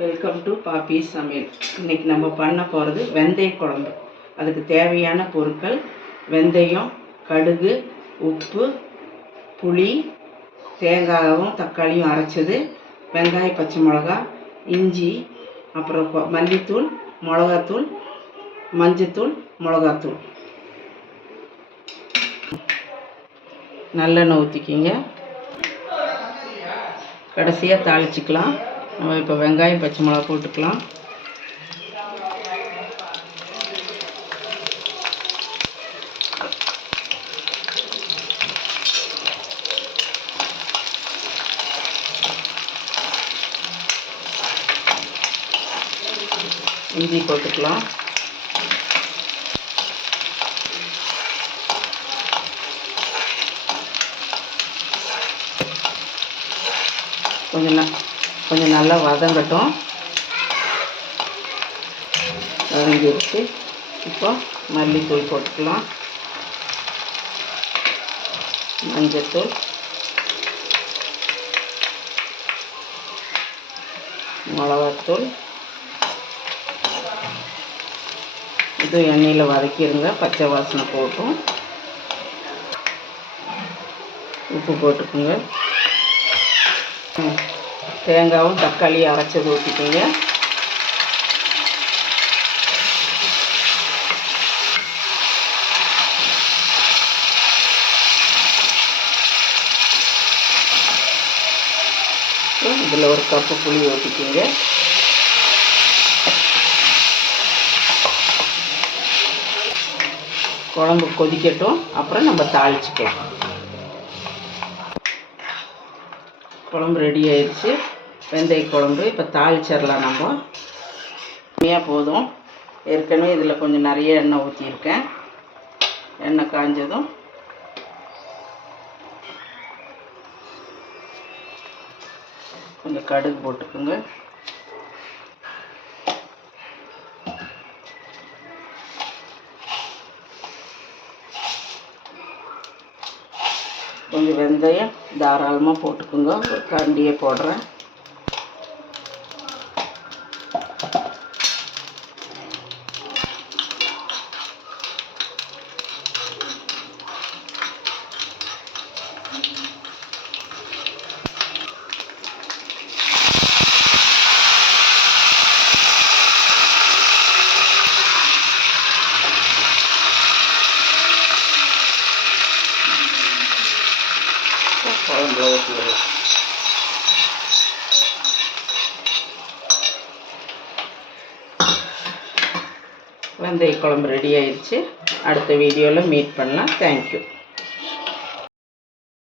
Welcome to பாப்பி சமையல் இன்னைக்கு நம்ம பண்ண போகிறது வெந்தய குழம்பு. அதுக்கு தேவையான பொருட்கள் வெந்தயம் கடுகு உப்பு புளி தேங்காயும் தக்காளியும் அரைச்சது. வெங்காய பச்சை மிளகா இஞ்சி அப்புறம் மல்லித்தூள் மிளகாத்தூள் மஞ்சத்தூள் மிளகாத்தூள். நல்லெண்ணெய் ஊற்றிக்கிங்க கடைசியாக தாளிச்சிக்கலாம். நம்ம இப்போ வெங்காயம் பச்சை மிளகா போட்டுக்கலாம். இஞ்சி போட்டுக்கலாம். கொஞ்சம் கொஞ்சம் நல்லா வதங்கட்டும். வதங்கிடுச்சு. இப்போ மல்லித்தூள் போட்டுக்கலாம். மஞ்சத்தூள். மிளகாத்தூள். இது எண்ணெயில் வதக்கிடுங்க பச்சை வாசனை போட்டும். உப்பு போட்டுக்குங்க. தேங்காயும் தேங்காவும் தக்காளியும் அரைச்சது ஊற்றிக்கோங்க இதில் ஒரு கப்பு புளி ஊற்றிக்கிங்க குழம்பு கொதிக்கட்டும். அப்புறம் நம்ம தாளிச்சுக்கலாம். குழம்பு ரெடி ஆயிடுச்சு. வெந்தய குழம்பு இப்போ தாளிச்சிடலாம் நம்ம. கம்மியாக போதும். ஏற்கனவே இதில் கொஞ்சம் நிறைய எண்ணெய் ஊற்றியிருக்கேன் எண்ணெய் காஞ்சதும். கொஞ்சம் கடுகு போட்டுக்கோங்க. கொஞ்சம் வெந்தயம் தாராளமாக போட்டுக்கோங்க. ஒரு போடுறேன். போடுறேன் குழம்புல ஊற்றிடலாம் வெந்தய குழம்பு ரெடி ஆயிடுச்சு. அடுத்த வீடியோவில் மீட் பண்ணலாம். தேங்க்யூ